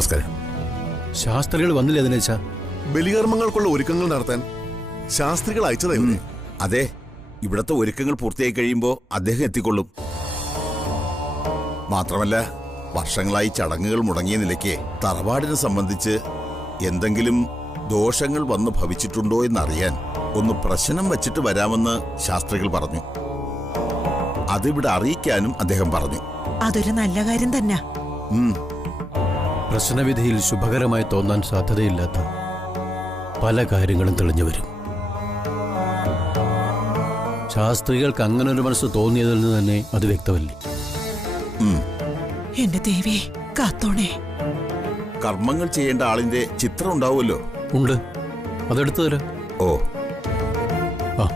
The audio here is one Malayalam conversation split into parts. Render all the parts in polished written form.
നമസ്കാരം. ശാസ്ത്രികൾ വന്നില്ലേ ദിനേശ? ബലികർമ്മങ്ങൾക്കുള്ള ഒരുക്കങ്ങൾ നടത്താൻ ശാസ്ത്രികൾ അയച്ചതായിരുന്നു. അതെ, ഇവിടത്തെ ഒരുക്കങ്ങൾ പൂർത്തിയായി കഴിയുമ്പോൾ അദ്ദേഹം എത്തിക്കൊള്ളും. മാത്രമല്ല, വർഷങ്ങളായി ചടങ്ങുകൾ മുടങ്ങിയ നിലയ്ക്ക് തറവാടിനെ സംബന്ധിച്ച് എന്തെങ്കിലും ദോഷങ്ങൾ വന്ന് ഭവിച്ചിട്ടുണ്ടോ എന്നറിയാൻ ഒന്ന് പ്രശ്നം വച്ചിട്ട് വരാമെന്ന് ശാസ്ത്രികൾ പറഞ്ഞു. അതിവിടെ അറിയിക്കാനും അദ്ദേഹം പറഞ്ഞു. അതൊരു നല്ല കാര്യം തന്നെ. പ്രശ്നവിധിയിൽ ശുഭകരമായി തോന്നാൻ സാധ്യതയില്ലാത്ത പല കാര്യങ്ങളും തെളിഞ്ഞു വരും. ശാസ്ത്രികൾക്ക് അങ്ങനൊരു മനസ്സ് തോന്നിയതിൽ നിന്ന് തന്നെ അത് വ്യക്തമല്ലേ? എന്റെ ദേവി കാത്തോണേ. കർമ്മങ്ങൾ ചെയ്യേണ്ട ആളിന്റെ ചിത്രം ഉണ്ടാവുമല്ലോ. ഉണ്ട്, അതെടുത്തു തരാം. ഓ ആ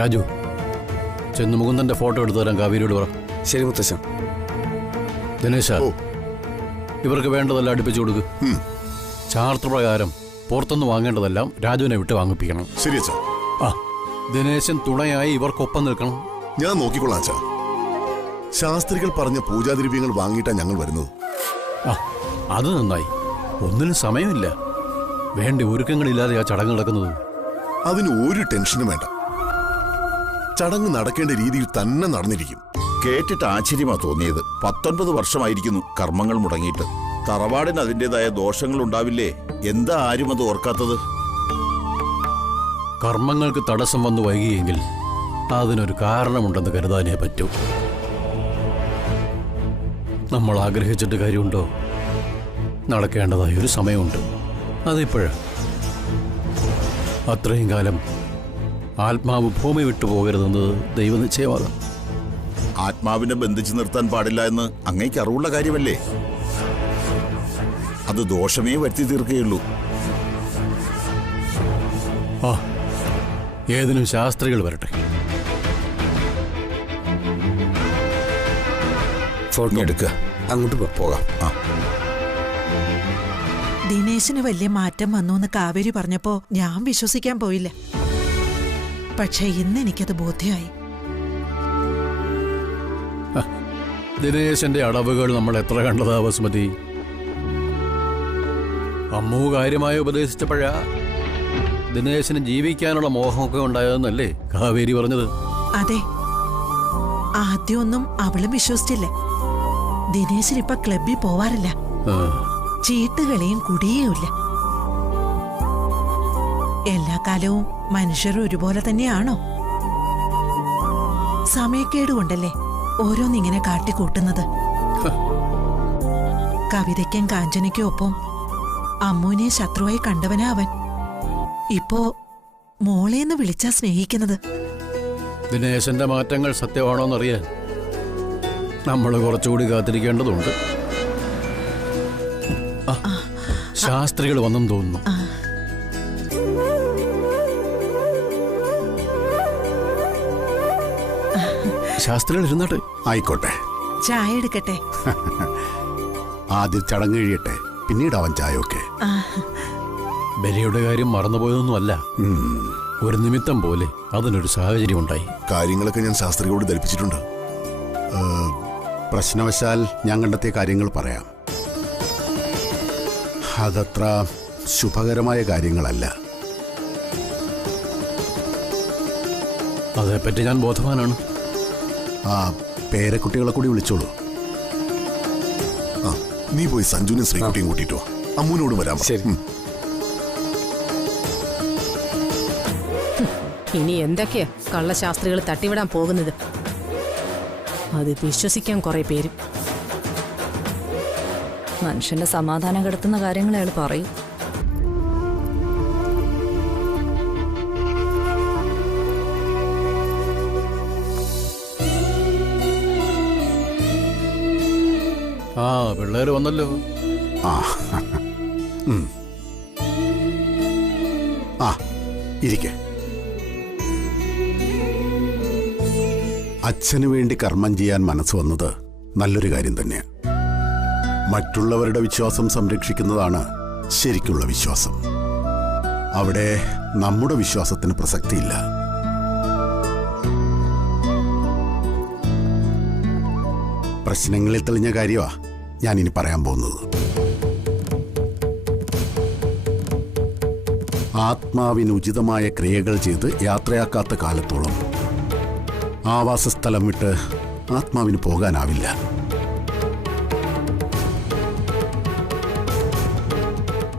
രാജു, ചെന്ന് മുകുന്ദന്റെ ഫോട്ടോ എടുത്തു തരാൻ കാവേരിയോട് പറ. ശരി മുത്തശ്ശൻ. ദിനേശ, ഇവർക്ക് വേണ്ടതെല്ലാം അടുപ്പിച്ചു കൊടുക്ക്. ചാർട്ട് പ്രകാരം പുറത്തുനിന്ന് വാങ്ങേണ്ടതെല്ലാം രാജുവിനെ വിട്ട് വാങ്ങിപ്പിക്കണം. ശരി അച്ഛാ. ആ, ദിനേശൻ തുണയായി ഇവർക്കൊപ്പം നിൽക്കണം. ഞാൻ നോക്കിക്കൊള്ളാം അച്ഛാ. ശാസ്ത്രികൾ പറഞ്ഞ പൂജാദ്രവ്യങ്ങൾ വാങ്ങിയിട്ടാ ഞങ്ങൾ വരുന്നത്. ആ, അത് നന്നായി. ഒന്നിനും സമയമില്ല. വേണ്ട ഒരുക്കങ്ങളില്ലാതെ ആ ചടങ്ങ് നടക്കുന്നത്. അതിന് ഒരു ടെൻഷനും വേണ്ട. ചടങ്ങ് നടക്കേണ്ട രീതിയിൽ തന്നെ നടന്നിരിക്കും. കേട്ടിട്ട് ആശ്ചര്യമാ തോന്നിയത്. 19 വർഷമായിരിക്കുന്നു കർമ്മങ്ങൾ മുടങ്ങിയിട്ട്. തറവാടിന് അതിൻ്റെതായ ദോഷങ്ങൾ ഉണ്ടാവില്ലേ? എന്താ ആരും അത് ഓർക്കാത്തത്? കർമ്മങ്ങൾക്ക് തടസ്സം വന്നു വൈകിയെങ്കിൽ അതിനൊരു കാരണമുണ്ടെന്ന് കരുതാനേ പറ്റൂ. നമ്മൾ ആഗ്രഹിച്ചിട്ട് കാര്യമുണ്ടോ? നടക്കേണ്ടതായ ഒരു സമയമുണ്ട്, അതിപ്പോഴാണ്. അത്രയും കാലം ആത്മാവ് ഭൂമി വിട്ടു പോകരുതെന്നത് ദൈവനിശ്ചയമാകാം. ആത്മാവിനെ ബന്ധിച്ചു നിർത്താൻ പാടില്ല എന്ന് അങ്ങേക്ക് അറിവുള്ള കാര്യമല്ലേ? അത് ദോഷമേ വരുത്തി തീർക്കുകയുള്ളൂ. ആ, ഏതിനും ശാസ്ത്രികൾ വരട്ടെ. ഫോട്ടോ എടുക്കുക, അങ്ങോട്ട് പോകാം. ആ, ദിനേശിന് വലിയ മാറ്റം വന്നു എന്ന് കാവേരി പറഞ്ഞപ്പോ ഞാൻ വിശ്വസിക്കാൻ പോയില്ല. പക്ഷെ ഇന്ന് എനിക്കത് ബോധ്യമായി. ദിനേശന്റെ അടവുകൾ നമ്മൾ എത്ര കണ്ടതാ വസുമതി? അമ്മു കാര്യമായി ഉപദേശിച്ചപ്പോഴാ ദിനേശന് ജീവിക്കാനുള്ള മോഹമൊക്കെ ഉണ്ടായതെന്നല്ലേ കാവേരി പറഞ്ഞത്? അതെ, ആദ്യമൊന്നും അവളും വിശ്വസിച്ചില്ല. ദിനേശൻ ഇപ്പൊ ക്ലബിൽ പോവാറില്ല, ചീട്ടുകളെയും കുടിയേയില്ല. എല്ലാ കാലവും മനുഷ്യർ ഒരുപോലെ തന്നെയാണോ? സമയക്കേട് കൊണ്ടല്ലേ ഓരോന്നിങ്ങനെ കാട്ടിക്കൂട്ടുന്നത്. കവിതയ്ക്കും കാഞ്ചനയ്ക്കും ഒപ്പം അമ്മുവിനെ ശത്രുവായി കണ്ടവനാ അവൻ. ഇപ്പോ മോളേന്ന് വിളിച്ചാ സ്നേഹിക്കുന്നത്. ദിനേശന്റെ മാറ്റങ്ങൾ സത്യമാണോന്നറിയാൻ നമ്മൾ കുറച്ചുകൂടി കാത്തിരിക്കേണ്ടതുണ്ട്. ശാസ്ത്രികൾ വന്നെന്ന് തോന്നുന്നു. ശാസ്ത്രികൾ ഇരുന്നാട്ടെ. ആയിക്കോട്ടെ, ചായ എടുക്കട്ടെ. ആദ്യം ചടങ്ങ് കഴിയട്ടെ, പിന്നീടാവാൻ ചായയൊക്കെ. ബലിയുടെ കാര്യം മറന്നുപോയതൊന്നുമല്ല. ഒരു നിമിത്തം പോലെ അതിനൊരു സാഹചര്യം ഉണ്ടായി. കാര്യങ്ങളൊക്കെ ഞാൻ ശാസ്ത്രികളോട് ധരിപ്പിച്ചിട്ടുണ്ട്. പ്രശ്നവശാൽ ഞാൻ കണ്ടെത്തിയ കാര്യങ്ങൾ പറയാം. അതത്ര ശുഭകരമായ കാര്യങ്ങളല്ല. അതേപ്പറ്റി ഞാൻ ബോധവാനാണ്. ആ പേരക്കുട്ടികളെ കൂടി വിളിച്ചോളൂ. ആ, നീ പോയി സഞ്ജുവിനും ശ്രീകുട്ടിയും കൂട്ടിട്ടോ. അമ്മൂനോട് വരാം. ശരി. ഇനി എന്തൊക്കെയാ കള്ളശാസ്ത്രികൾ തട്ടിവിടാൻ പോകുന്നത്? അത് വിശ്വസിക്കാൻ കുറെ പേര്. മനുഷ്യന്റെ സമാധാനം കെടുത്തുന്ന കാര്യങ്ങൾ അയാൾ പറയും. ആ, പിള്ളേര് വന്നല്ലോ. ആ ഇരിക്കെ. അച്ഛനു വേണ്ടി കർമ്മം ചെയ്യാൻ മനസ്സ് വന്നത് നല്ലൊരു കാര്യം തന്നെയാണ്. മറ്റുള്ളവരുടെ വിശ്വാസം സംരക്ഷിക്കുന്നതാണ് ശരിക്കുള്ള വിശ്വാസം. അവിടെ നമ്മുടെ വിശ്വാസത്തിന് പ്രസക്തിയില്ല. പ്രശ്നങ്ങളിൽ തെളിഞ്ഞ കാര്യമാ ഞാനിനി പറയാൻ പോകുന്നത്. ആത്മാവിന് ഉചിതമായ ക്രിയകൾ ചെയ്ത് യാത്രയാക്കാത്ത കാലത്തോളം ആവാസസ്ഥലം വിട്ട് ആത്മാവിന് പോകാനാവില്ല.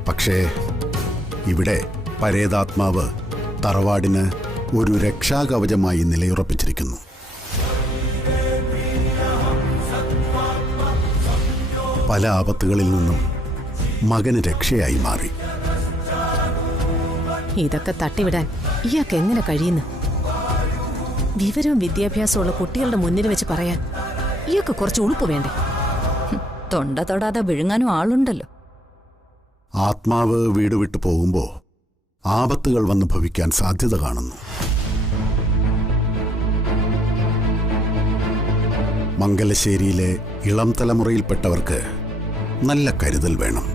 പക്ഷേ ഇവിടെ പരേതാത്മാവ് തറവാടിന് ഒരു രക്ഷാകവചമായി നിലയുറപ്പിച്ചിരിക്കുന്നു. പല ആപത്തുകളിൽ നിന്നും മകന് രക്ഷയായി മാറി. ഇതൊക്കെ തട്ടിവിടാൻ ഇയാൾക്ക് എങ്ങനെ കഴിയുന്നു? വിവരവും വിദ്യാഭ്യാസമുള്ള കുട്ടികളുടെ മുന്നിൽ വെച്ച് പറയാൻ ഇയാൾക്ക് കുറച്ച് ഉളുപ്പ് വേണ്ടേ? തൊണ്ട തൊടാതെ വിഴുങ്ങാനും ആളുണ്ടല്ലോ. ആത്മാവ് വീട് വിട്ടു പോകുമ്പോൾ ആപത്തുകൾ വന്ന് ഭവിക്കാൻ സാധ്യത കാണുന്നു. മംഗലശ്ശേരിയിലെ ഇളം തലമുറയിൽപ്പെട്ടവർക്ക് നല്ല കരുതൽ വേണം.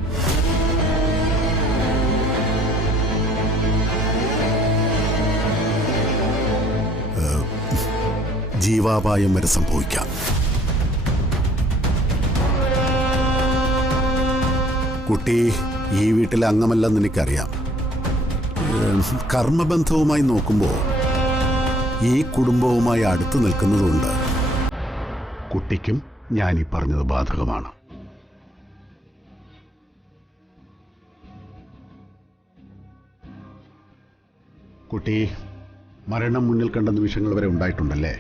ജീവാപായം വരെ സംഭവിക്കാം. കുട്ടി ഈ വീട്ടിലെ അംഗമല്ലെന്ന് എനിക്കറിയാം. കർമ്മബന്ധവുമായി നോക്കുമ്പോൾ ഈ കുടുംബവുമായി അടുത്തു നിൽക്കുന്നതുകൊണ്ട് കുട്ടിക്കും ഞാൻ ഈ പറഞ്ഞത് ബാധകമാണ്. കുട്ടി മരണം മുന്നിൽ കണ്ട നിമിഷങ്ങൾ വരെ ഉണ്ടായിട്ടുണ്ടല്ലേ?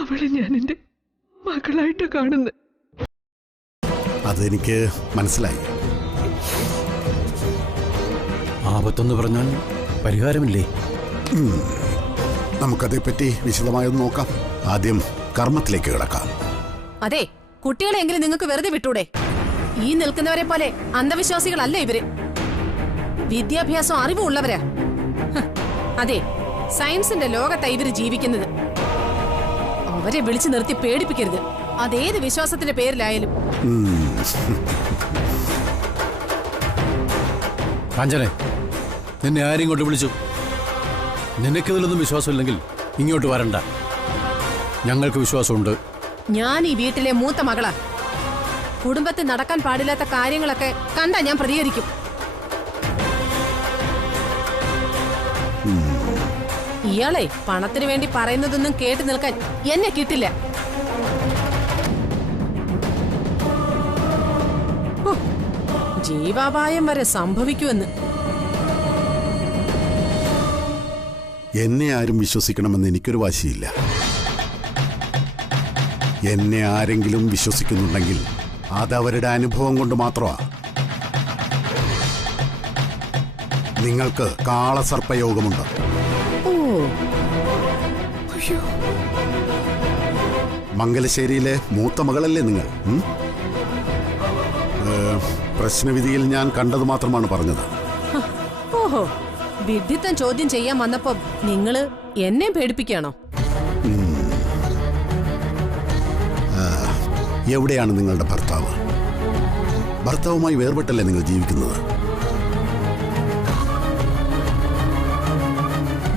അവളെ ഞാൻ എന്റെ മകളായിട്ട് കാണുന്നത്. അതെനിക്ക് മനസ്സിലായി. ആപത്തെന്ന് പറഞ്ഞാൽ പരിഹാരമില്ലേ? നമുക്കതേപ്പറ്റി വിശദമായൊന്ന് നോക്കാം. ആദ്യം കർമ്മത്തിലേക്ക് കിടക്കാം. അതെ, കുട്ടികളെങ്കിലും നിങ്ങൾക്ക് വെറുതെ വിട്ടൂടെ? ഈ നിൽക്കുന്നവരെ പോലെ അന്ധവിശ്വാസികളല്ല ഇവര്. വിദ്യാഭ്യാസം അറിവും ഉള്ളവരാ. അതെ, സയൻസിന്റെ ലോകത്തായി ഇവര് ജീവിക്കുന്നത്. അവരെ വിളിച്ചു നിർത്തി പേടിപ്പിക്കരുത്, അതേത് വിശ്വാസത്തിന്റെ പേരിലായാലും. കാഞ്ചനെ, നിന്നെ ആരും ഇങ്ങോട്ട് വിളിച്ചു? നിനക്കിതിലൊന്നും വിശ്വാസമില്ലെങ്കിൽ ഇങ്ങോട്ട് വരണ്ട. ഞങ്ങൾക്ക് വിശ്വാസമുണ്ട്. ഞാൻ ഈ വീട്ടിലെ മൂത്ത മകളാ. കുടുംബത്തിൽ നടക്കാൻ പാടില്ലാത്ത കാര്യങ്ങളൊക്കെ കണ്ടാ ഞാൻ പ്രതികരിക്കും. ഇയാളെ പണത്തിന് വേണ്ടി പറയുന്നതൊന്നും കേട്ടു നിൽക്കാൻ എന്നെ കിട്ടില്ല. ജീവാപായം വരെ സംഭവിക്കുമെന്ന്. എന്നെ ആരും വിശ്വസിക്കണമെന്ന് എനിക്കൊരു വാശിയില്ല. എന്നെ ആരെങ്കിലും വിശ്വസിക്കുന്നുണ്ടെങ്കിൽ അതവരുടെ അനുഭവം കൊണ്ട് മാത്രമാണ്. നിങ്ങൾക്ക് കാളസർപ്പയോഗമുണ്ട്. മംഗലശ്ശേരിയിലെ മൂത്ത മകളല്ലേ നിങ്ങൾ? പ്രശ്നവിധിയിൽ ഞാൻ കണ്ടത് മാത്രമാണ് പറഞ്ഞത്. ഓഹോ, വിഡ്ഢിത്തം ചോദ്യം ചെയ്യാൻ വന്നപ്പോ നിങ്ങള് എന്നെ പേടിപ്പിക്കുകയാണോ? എവിടെയാണ് നിങ്ങളുടെ ഭർത്താവ്? ഭർത്താവുമായി വേർപെട്ടല്ലേ നിങ്ങൾ ജീവിക്കുന്നത്?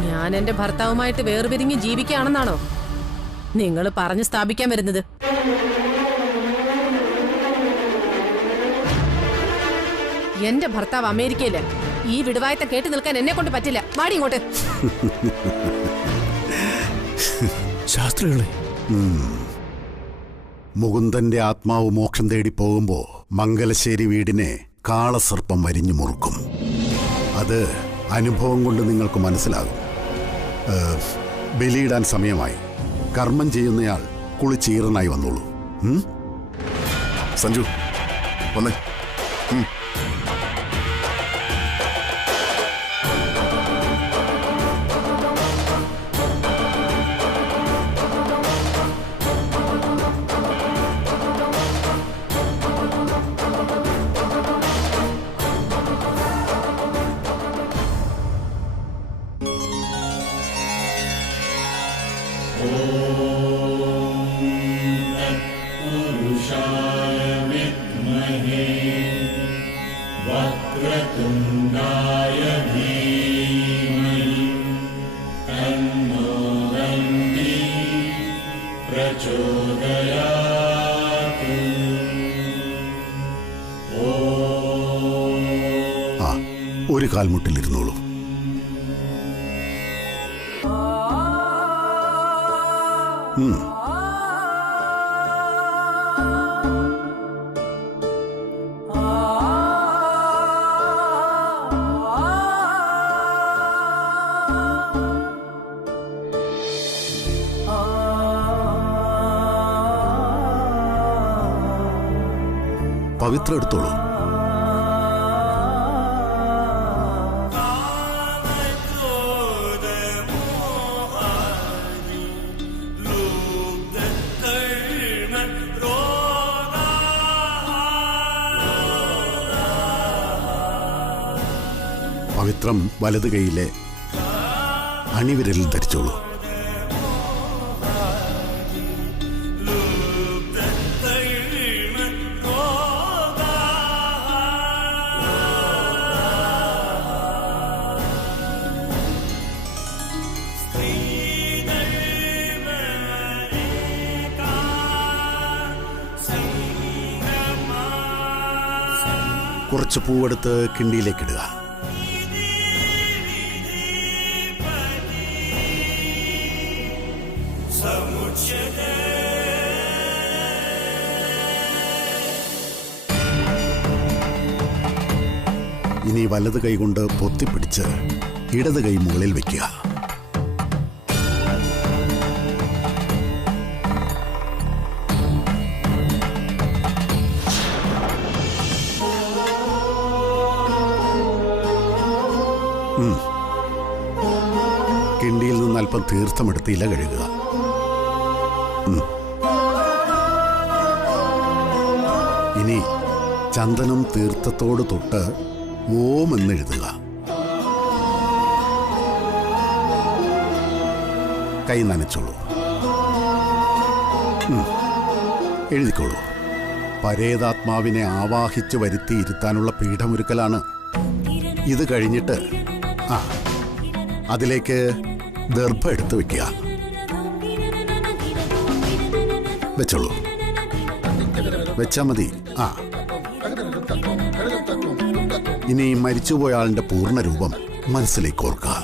ഞാൻ എന്റെ ഭർത്താവുമായിട്ട് വേർപിരിഞ്ഞ് ജീവിക്കുകയാണെന്നാണോ നിങ്ങൾ പറഞ്ഞു സ്ഥാപിക്കാൻ വരുന്നത്? എന്റെ ഭർത്താവ് അമേരിക്കയില്. ഈ വിടുവായത്ത കേട്ട് നിൽക്കാൻ എന്നെ കൊണ്ട് പറ്റില്ല. വാടി ഇങ്ങോട്ട്. ശാസ്ത്രികളെ, മുകുന്ദന്റെ ആത്മാവ് മോക്ഷം തേടി പോകുമ്പോ മംഗലശ്ശേരി വീടിനെ കാളസർപ്പം വരിഞ്ഞു മുറുക്കും. അത് അനുഭവം കൊണ്ട് നിങ്ങൾക്ക് മനസ്സിലാകും. ബലിയിടാൻ സമയമായി. കർമ്മം ചെയ്യുന്നയാൾ കുളിച്ചീറനായി വന്നോളൂ. സഞ്ജു വന്നേ. ഒരു കാൽമുട്ടിലിരുന്നോളൂ. പവിത്രം എടുത്തോളൂ. പവിത്രം വലത് കൈയിലെ അണിവിരലിൽ ധരിച്ചോളൂ. കുറച്ച് പൂവെടുത്ത് കിണ്ടിയിലേക്കിടുക. ഇനി വലത് കൈ കൊണ്ട് പൊത്തിപ്പിടിച്ച് ഇടത് കൈ മുകളിൽ വയ്ക്കുക. കിണ്ടിയിൽ നിന്ന് അല്പം തീർത്ഥമെടുത്ത് ഇല കഴുകുക. ഇനി ചന്ദനം തീർത്ഥത്തോട് തൊട്ട് ഓം എന്നെഴുതുക. കൈ നനച്ചോളൂ. എഴുതിക്കോളൂ. പരേതാത്മാവിനെ ആവാഹിച്ച് വരുത്തിയിരുത്താനുള്ള പീഠമൊരുക്കലാണ്. ഇത് കഴിഞ്ഞിട്ട് അതിലേക്ക് ദർഭ എടുത്ത് വെക്കുക. വെച്ചോളൂ. വെച്ചാ മതി. ഇനി മരിച്ചുപോയ ആളിന്റെ പൂർണ്ണ രൂപം മനസ്സിലേക്ക് ഓർക്കുക.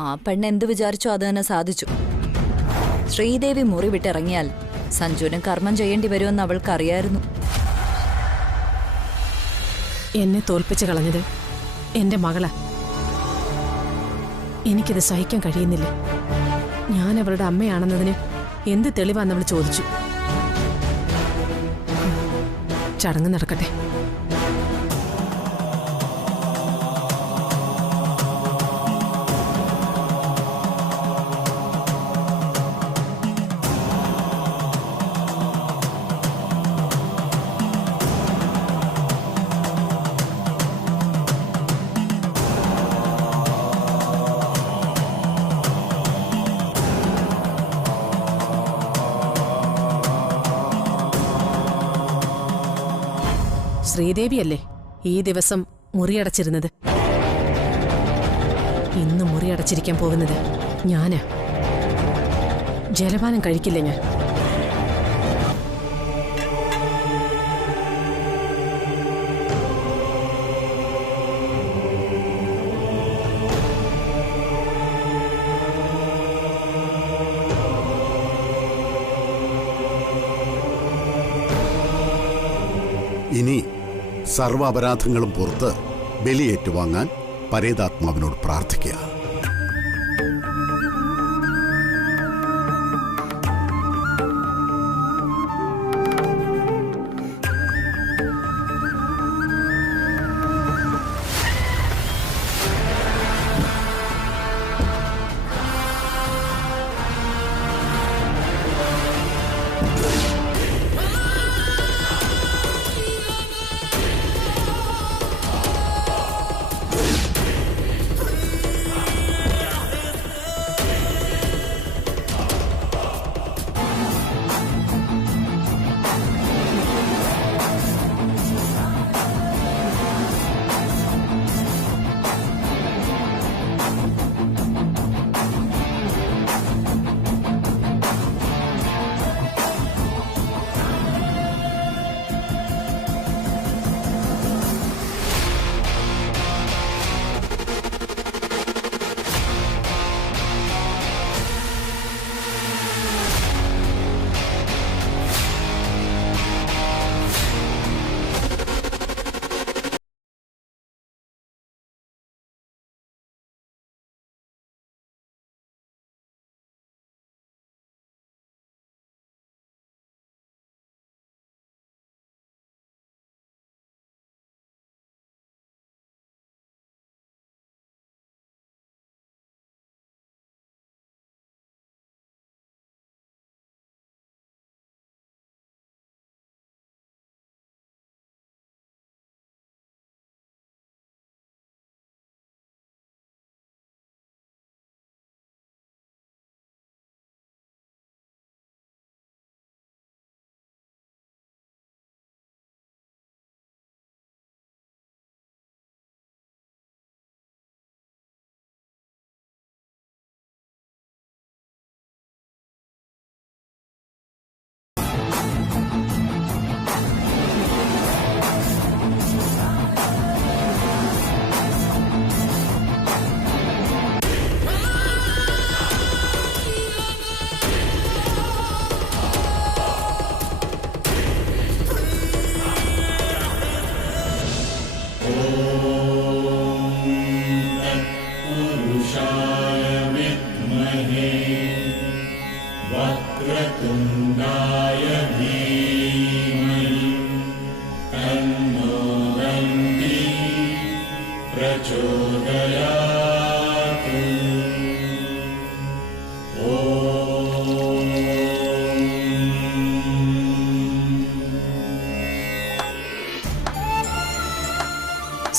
ആ പെണ്ണ് എന്ത് വിചാരിച്ചോ അത് തന്നെ സാധിച്ചു. ശ്രീദേവി മുറി വിട്ടിറങ്ങിയാൽ സഞ്ജുവിന് കർമ്മം ചെയ്യേണ്ടി വരുമെന്ന് അവൾക്കറിയായിരുന്നു. എന്നെ തോൽപ്പിച്ച് കളഞ്ഞത് എന്റെ മകളാ. എനിക്കിത് സഹിക്കാൻ കഴിയുന്നില്ല. ഞാൻ അവളുടെ അമ്മയാണെന്നതിന് എന്ത് തെളിവാന്ന് അവൾ ചോദിച്ചു. ചടങ്ങ് നടക്കട്ടെ. ശ്രീദേവിയല്ലേ ഈ ദിവസം മുറിയടച്ചിരുന്നത്? ഇന്ന് മുറിയടച്ചിരിക്കാൻ പോകുന്നത് ഞാനാ. ജലപാനം കഴിക്കില്ല ഞാൻ. ഇനി സർവ്വ അപരാധങ്ങളും പുറത്ത് ബലിയേറ്റുവാങ്ങാൻ പരേതാത്മാവിനോട് പ്രാർത്ഥിക്കുക.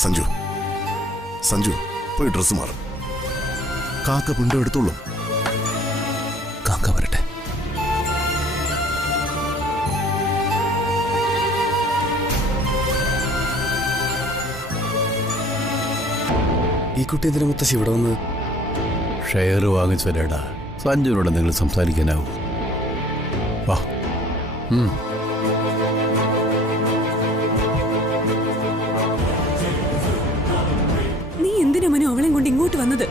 സഞ്ജു സഞ്ജു പോയി ഡ്രസ് മാറും. കാക്ക പിണ്ടം എടുത്തോളൂ. കാക്ക വരട്ടെ. ഈ കുട്ടി എന്തിനാ മുത്തശ്ശി ഇവിടെ വന്ന്? ഷെയർ വാങ്ങിച്ചല്ലേടാ സഞ്ജുവിനോട് നിങ്ങൾ സംസാരിക്കാനാവും. വാ. നീ എന്തിനാ മനു അവളെയും കൊണ്ട് ഇങ്ങോട്ട് വന്നത്?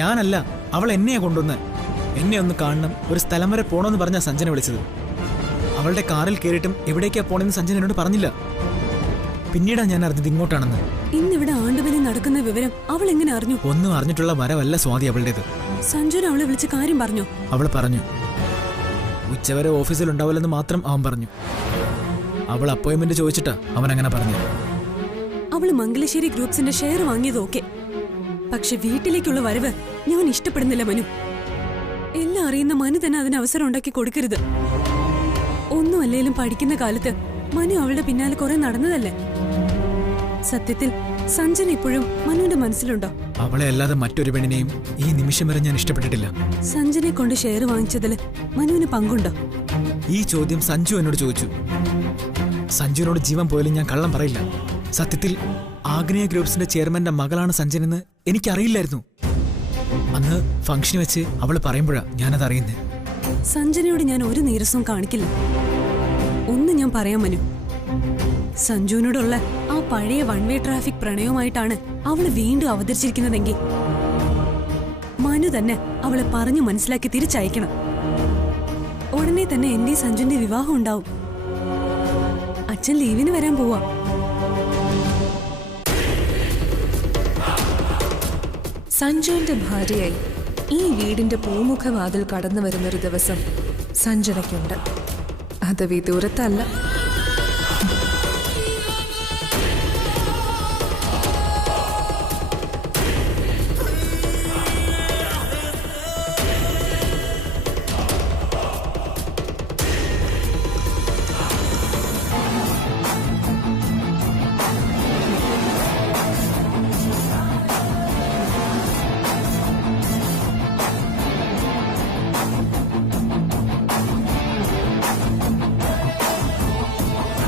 ഞാനല്ല, അവൾ എന്നെയാ കൊണ്ടുവന്ന്. എന്നെ ഒന്ന് കാണണം, ഒരു സ്ഥലം വരെ പോണമെന്ന് പറഞ്ഞാ സഞ്ജന വിളിച്ചത്. അവളുടെ കാറിൽ കയറിയിട്ടും എവിടേക്കാ പോണെന്ന് സഞ്ജന എന്നോട് പറഞ്ഞില്ല. പിന്നീടാ ഞാൻ അറിഞ്ഞത് ഇങ്ങോട്ടാണെന്ന്. ഇന്നിവിടെ ആണ്ടുബലി നടക്കുന്ന വിവരം അവൾ എങ്ങനെ അറിഞ്ഞു? ഒന്നും അറിഞ്ഞിട്ടുള്ള വരവല്ല സ്വാതി അവളുടേത്. സഞ്ജുന അവളെ വിളിച്ച് കാര്യം പറഞ്ഞോ? അവൾ പറഞ്ഞു ഉച്ചവരെ ഓഫീസിൽ ഉണ്ടാവില്ലെന്ന് മാത്രം അവൻ പറഞ്ഞു. അവൾ അപ്പോയിന്റ്മെന്റ് ചോദിച്ചിട്ടാ അവൻ അങ്ങനെ പറഞ്ഞു. അവള് മംഗലശ്ശേരി ഗ്രൂപ്പ്സിന്റെ ഷെയർ വാങ്ങിയത് ഓക്കെ, പക്ഷെ വീട്ടിലേക്കുള്ള വരവ് ഞാൻ ഇഷ്ടപ്പെടുന്നില്ല മനു. എല്ലാം അറിയുന്ന മനു തന്നെ അതിന് അവസരം ഉണ്ടാക്കി കൊടുക്കരുത്. ഒന്നും അല്ലേലും പഠിക്കുന്ന കാലത്ത് മനു അവളുടെ പിന്നാലെ കുറെ നടന്നതല്ലേ. സത്യത്തിൽ സഞ്ജന ഇപ്പോഴും മനുവിന്റെ മനസ്സിലുണ്ടോ? അവളെ അല്ലാതെ മറ്റൊരു പെണ്ണിനെയും ഈ നിമിഷം വരെ ഞാൻ ഇഷ്ടപ്പെട്ടിട്ടില്ല. സഞ്ജനെ കൊണ്ട് ഷെയർ വാങ്ങിച്ചതില് മനുവിന് പങ്കുണ്ടോ? ഈ ചോദ്യം സഞ്ജു എന്നോട് ചോദിച്ചു. സഞ്ജുവിനോട് ജീവൻ പോയാലും ഞാൻ കള്ളം പറയില്ല. സത്യത്തിൽ ആഗ്നേയ ഗ്രൂപ്പ്സിന്റെ ചെയർമാന്റെ മകളാണ് സഞ്ജനെന്ന് എനിക്കറിയില്ലായിരുന്നു. അന്ന് ഫംഗ്ഷന് വെച്ച് അവള് പറയുമ്പോഴാ ഞാനത് അറിയുന്നത്. സഞ്ജനയോട് ഞാൻ ഒരു നീരസവും കാണിക്കില്ല. ഒന്ന് ഞാൻ പറയാൻ മനു, സഞ്ജുവിനോടുള്ള ആ പഴയ വൺ വേ ട്രാഫിക് പ്രണയവുമായിട്ടാണ് അവള് വീണ്ടും അവതരിച്ചിരിക്കുന്നതെങ്കിൽ മനു തന്നെ അവളെ പറഞ്ഞു മനസ്സിലാക്കി തിരിച്ചയക്കണം. ഉടനെ തന്നെ എന്റെ സഞ്ജുന്റെ വിവാഹം ഉണ്ടാവും. അച്ഛൻ ലീവിന് വരാൻ പോവാ. സഞ്ജുവിന്റെ ഭാര്യയായി ഈ വീടിന്റെ പൂമുഖവാതിൽ കടന്നു വരുന്നൊരു ദിവസം സഞ്ജനയ്ക്കുണ്ട്. അത് വിദൂരത്തല്ല.